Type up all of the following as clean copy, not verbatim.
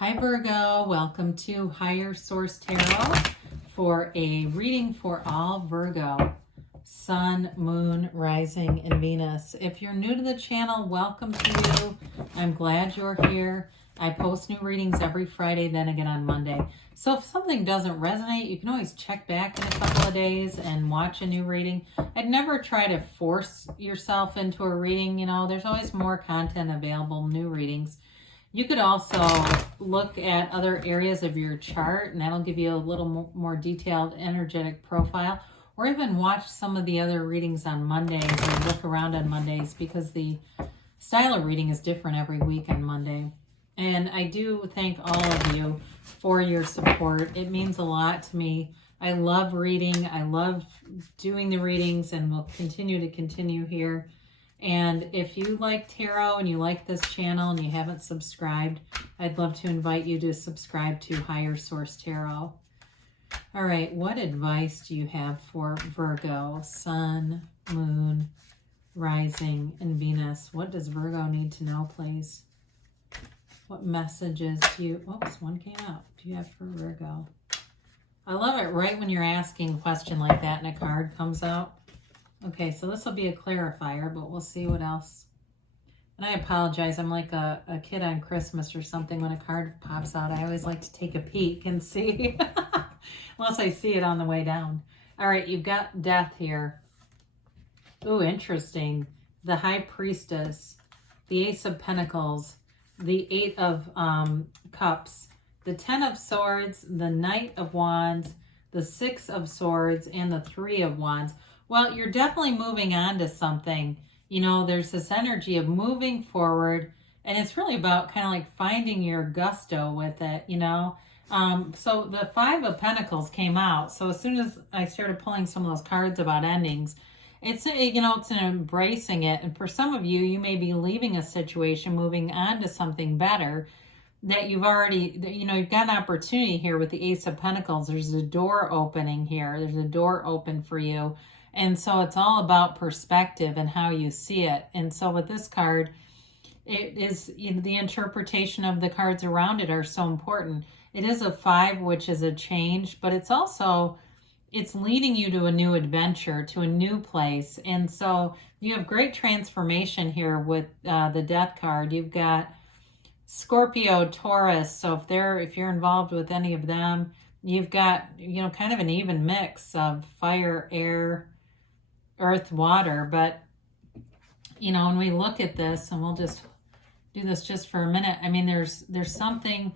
Hi Virgo, welcome to Higher Source Tarot for a reading for all Virgo, Sun, Moon, Rising, and Venus. If you're new to the channel, welcome to you. I'm glad you're here. I post new readings every Friday, then again on Monday. So if something doesn't resonate, you can always check back in a couple of days and watch a new reading. I'd never try to force yourself into a reading. You know, there's always more content available, new readings. You could also look at other areas of your chart, and that'll give you a little more detailed energetic profile, or even watch some of the other readings on Mondays or look around on Mondays, because the style of reading is different every week on Monday. And I do thank all of you for your support. It means a lot to me. I love reading. I love doing the readings, and will continue here. And if you like tarot and you like this channel and you haven't subscribed, I'd love to invite you to subscribe to Higher Source Tarot. All right, what advice do you have for Virgo, Sun, Moon, Rising, and Venus? What does Virgo need to know, please? What messages do you... Oops, one came out. Do you have for Virgo? I love it right when you're asking a question like that and a card comes out. Okay, so this will be a clarifier, but we'll see what else. And I apologize. I'm like a kid on Christmas or something. When a card pops out, I always like to take a peek and see. Unless I see it on the way down. All right, you've got Death here. Ooh, interesting. The High Priestess, the Ace of Pentacles, the Eight of Cups, the Ten of Swords, the Knight of Wands, the Six of Swords, and the Three of Wands. Well, you're definitely moving on to something. You know, there's this energy of moving forward, and it's really about kind of like finding your gusto with it, you know. So the Five of Pentacles came out. So as soon as I started pulling some of those cards about endings, it's, you know, it's an embracing it. And for some of you, you may be leaving a situation, moving on to something better that you've already, you know, you've got an opportunity here with the Ace of Pentacles. There's a door opening here. There's a door open for you. And so it's all about perspective and how you see it. And so with this card, it is, you know, the interpretation of the cards around it are so important. It is a 5, which is a change, but it's also, it's leading you to a new adventure, to a new place. And so you have great transformation here with the Death card. You've got Scorpio, Taurus. So if you're involved with any of them, you've got, you know, kind of an even mix of fire, air, earth, water. But, you know, when we look at this, and we'll just do this just for a minute. I mean, there's something,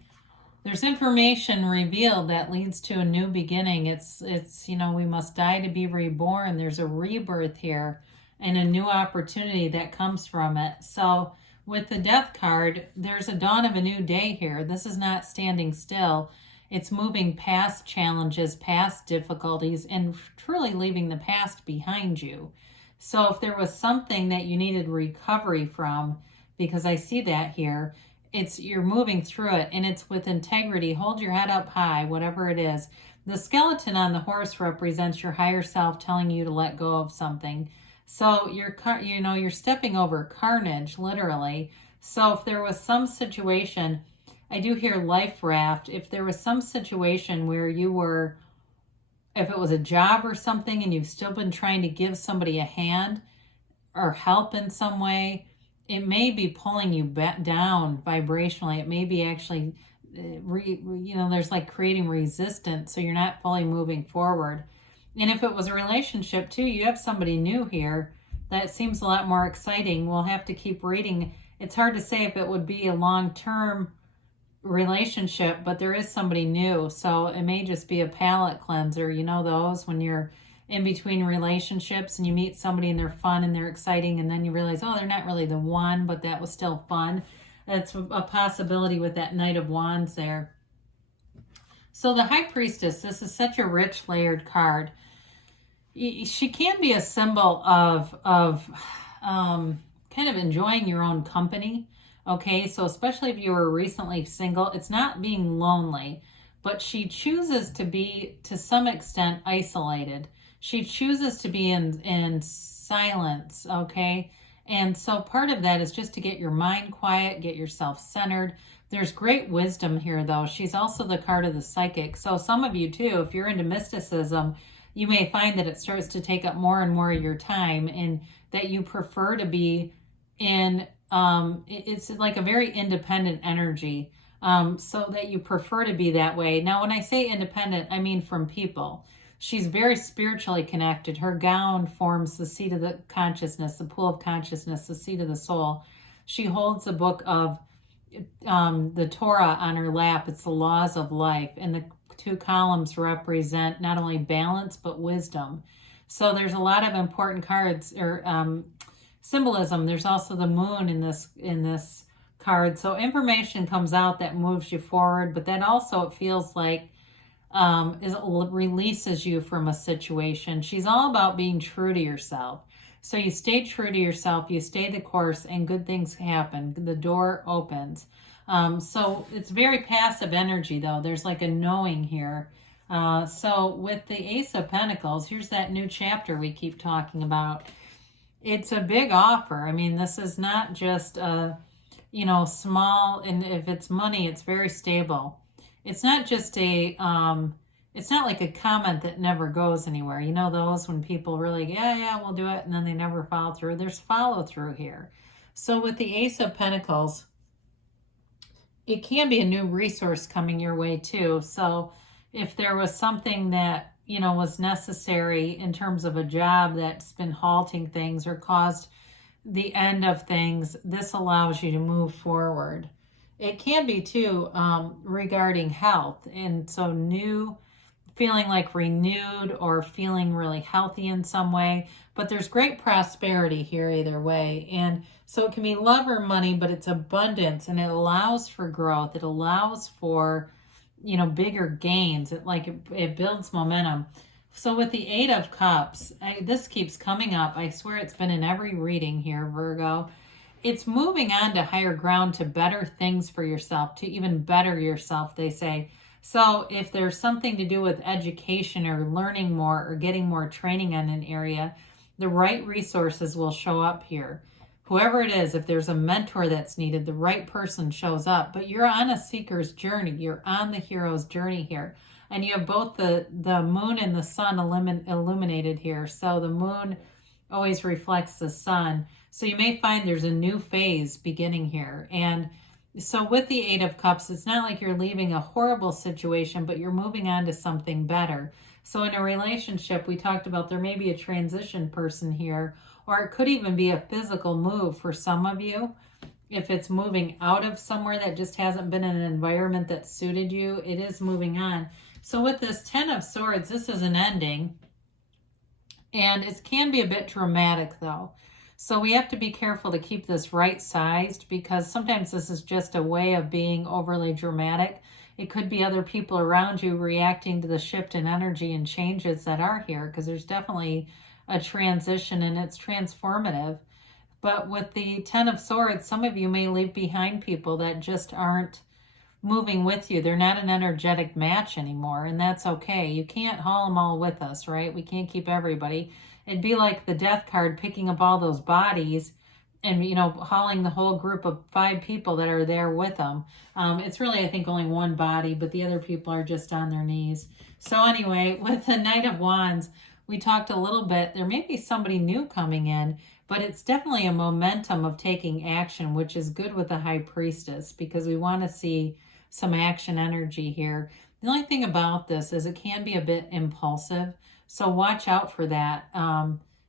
there's information revealed that leads to a new beginning. It's, you know, we must die to be reborn. There's a rebirth here and a new opportunity that comes from it. So with the Death card, there's a dawn of a new day here. This is not standing still. It's moving past challenges, past difficulties, and truly leaving the past behind you. So if there was something that you needed recovery from, because I see that here, you're moving through it, and it's with integrity. Hold your head up high, whatever it is. The skeleton on the horse represents your higher self telling you to let go of something. So you're stepping over carnage, literally. So if there was some situation, I do hear life raft. If there was some situation where you were, if it was a job or something, and you've still been trying to give somebody a hand or help in some way, it may be pulling you back down vibrationally. It may be actually, you know, there's like creating resistance, so you're not fully moving forward. And if it was a relationship too, you have somebody new here. That seems a lot more exciting. We'll have to keep reading. It's hard to say if it would be a long-term relationship, but there is somebody new. So it may just be a palate cleanser. You know those, when you're in between relationships and you meet somebody and they're fun and they're exciting, and then you realize, oh, they're not really the one, but that was still fun. That's a possibility with that Knight of Wands there. So the High Priestess, this is such a rich layered card. She can be a symbol of kind of enjoying your own company. Okay, so especially if you were recently single, it's not being lonely, but she chooses to be, to some extent, isolated. She chooses to be in silence, okay? And so part of that is just to get your mind quiet, get yourself centered. There's great wisdom here, though. She's also the card of the psychic. So some of you, too, if you're into mysticism, you may find that it starts to take up more and more of your time, and that you prefer to be in, it's like a very independent energy, so that you prefer to be that way. Now, when I say independent, I mean from people. She's very spiritually connected. Her gown forms the seat of the consciousness, the pool of consciousness, the seat of the soul. She holds the book of the Torah on her lap. It's the laws of life. And the two columns represent not only balance, but wisdom. So there's a lot of important cards or symbolism. There's also the moon in this card. So information comes out that moves you forward, but then also it feels like it releases you from a situation. She's all about being true to yourself. So you stay true to yourself, you stay the course, and good things happen. The door opens. So it's very passive energy, though. There's like a knowing here. So with the Ace of Pentacles, here's that new chapter we keep talking about. It's a big offer. I mean, this is not just a, small, and if it's money, it's very stable. It's not just a, it's not like a comment that never goes anywhere. You know those when people really, yeah, we'll do it, and then they never follow through. There's follow through here. So with the Ace of Pentacles, it can be a new resource coming your way too. So if there was something that, was necessary in terms of a job that's been halting things or caused the end of things, this allows you to move forward. It can be too regarding health. And so feeling like renewed or feeling really healthy in some way. But there's great prosperity here either way. And so it can be love or money, but it's abundance, and it allows for growth. It allows for, bigger gains. It builds momentum. So with the Eight of Cups, this keeps coming up. I swear it's been in every reading here, Virgo. It's moving on to higher ground, to better things for yourself, to even better yourself, they say. So if there's something to do with education or learning more or getting more training in an area, the right resources will show up here. Whoever it is, if there's a mentor that's needed, the right person shows up. But you're on a seeker's journey. You're on the hero's journey here. And you have both the moon and the sun illuminated here. So the moon always reflects the sun. So you may find there's a new phase beginning here. And so with the Eight of Cups, it's not like you're leaving a horrible situation, but you're moving on to something better. So in a relationship, we talked about there may be a transition person here, or it could even be a physical move for some of you. If it's moving out of somewhere that just hasn't been in an environment that suited you, it is moving on. So with this Ten of Swords, this is an ending. And it can be a bit dramatic, though. So we have to be careful to keep this right-sized, because sometimes this is just a way of being overly dramatic. It could be other people around you reacting to the shift in energy and changes that are here, because there's definitely a transition and it's transformative. But with the Ten of Swords, some of you may leave behind people that just aren't moving with you. They're not an energetic match anymore, and that's okay. You can't haul them all with us, right? We can't keep everybody. It'd be like the Death card, picking up all those bodies and, hauling the whole group of 5 people that are there with them. It's really, I think, only one body, but the other people are just on their knees. So anyway, with the Knight of Wands, we talked a little bit. There may be somebody new coming in, but it's definitely a momentum of taking action, which is good with the High Priestess, because we want to see some action energy here. The only thing about this is it can be a bit impulsive. So watch out for that.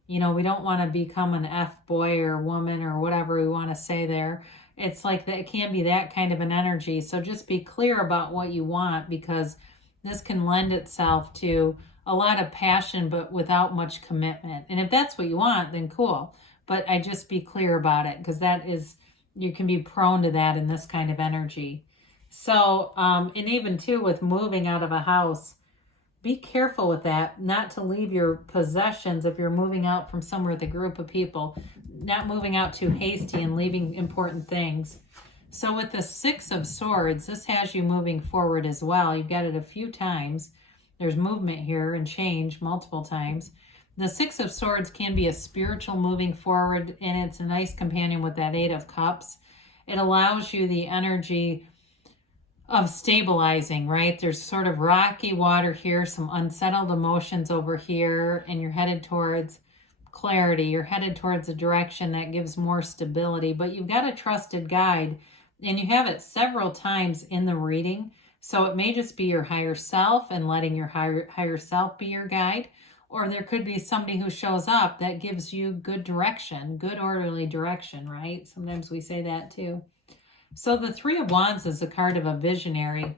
We don't want to become an F-boy or woman or whatever we want to say there. It's like that. It can be that kind of an energy. So just be clear about what you want, because this can lend itself to a lot of passion, but without much commitment. And if that's what you want, then cool. But I just be clear about it, because you can be prone to that in this kind of energy. So, and even too with moving out of a house, be careful with that, not to leave your possessions if you're moving out from somewhere with a group of people, not moving out too hasty and leaving important things. So with the Six of Swords, this has you moving forward as well. You've got it a few times. There's movement here and change multiple times. The Six of Swords can be a spiritual moving forward, and it's a nice companion with that Eight of Cups. It allows you the energy of stabilizing, right? There's sort of rocky water here, some unsettled emotions over here, and you're headed towards clarity. You're headed towards a direction that gives more stability, but you've got a trusted guide, and you have it several times in the reading. So it may just be your higher self and letting your higher self be your guide, or there could be somebody who shows up that gives you good direction, good orderly direction, right? Sometimes we say that too. So the Three of Wands is a card of a visionary,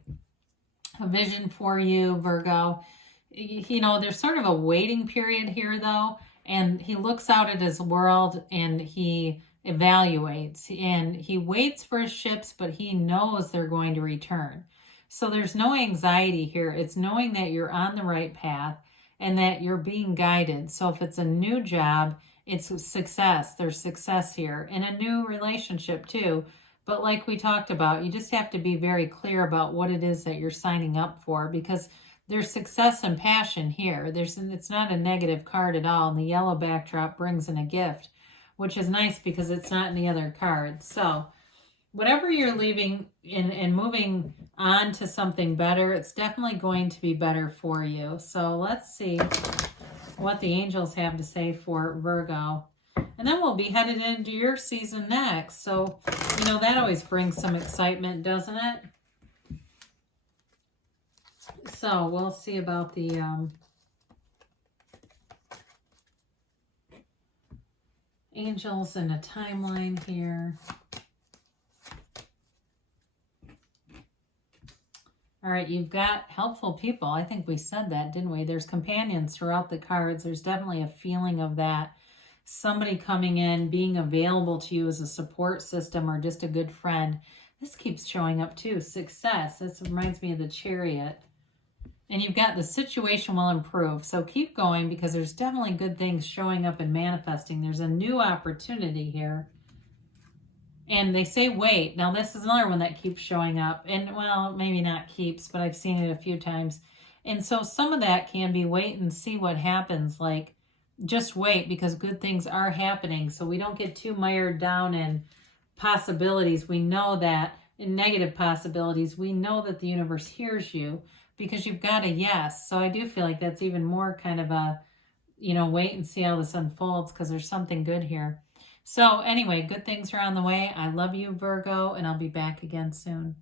a vision for you, Virgo. You know, there's sort of a waiting period here, though, and he looks out at his world and he evaluates and he waits for his ships, but he knows they're going to return. So there's no anxiety here. It's knowing that you're on the right path and that you're being guided. So if it's a new job, it's success. There's success here. In a new relationship, too. But like we talked about, you just have to be very clear about what it is that you're signing up for, because there's success and passion here. It's not a negative card at all. And the yellow backdrop brings in a gift, which is nice because it's not in the other cards. So whatever you're leaving and moving on to something better, it's definitely going to be better for you. So let's see what the angels have to say for Virgo. And then we'll be headed into your season next. So, you know, that always brings some excitement, doesn't it? So we'll see about the angels and a timeline here. All right, you've got helpful people. I think we said that, didn't we? There's companions throughout the cards. There's definitely a feeling of that. Somebody coming in, being available to you as a support system or just a good friend. This keeps showing up too. Success. This reminds me of the Chariot. And you've got the situation will improve. So keep going, because there's definitely good things showing up and manifesting. There's a new opportunity here. And they say wait. Now this is another one that keeps showing up. And well, maybe not keeps, but I've seen it a few times. And so some of that can be wait and see what happens. Like, just wait, because good things are happening. So we don't get too mired down in possibilities. We know that in negative possibilities, we know that the universe hears you because you've got a yes. So I do feel like that's even more kind of a, you know, wait and see how this unfolds, because there's something good here. So anyway, good things are on the way. I love you, Virgo, and I'll be back again soon.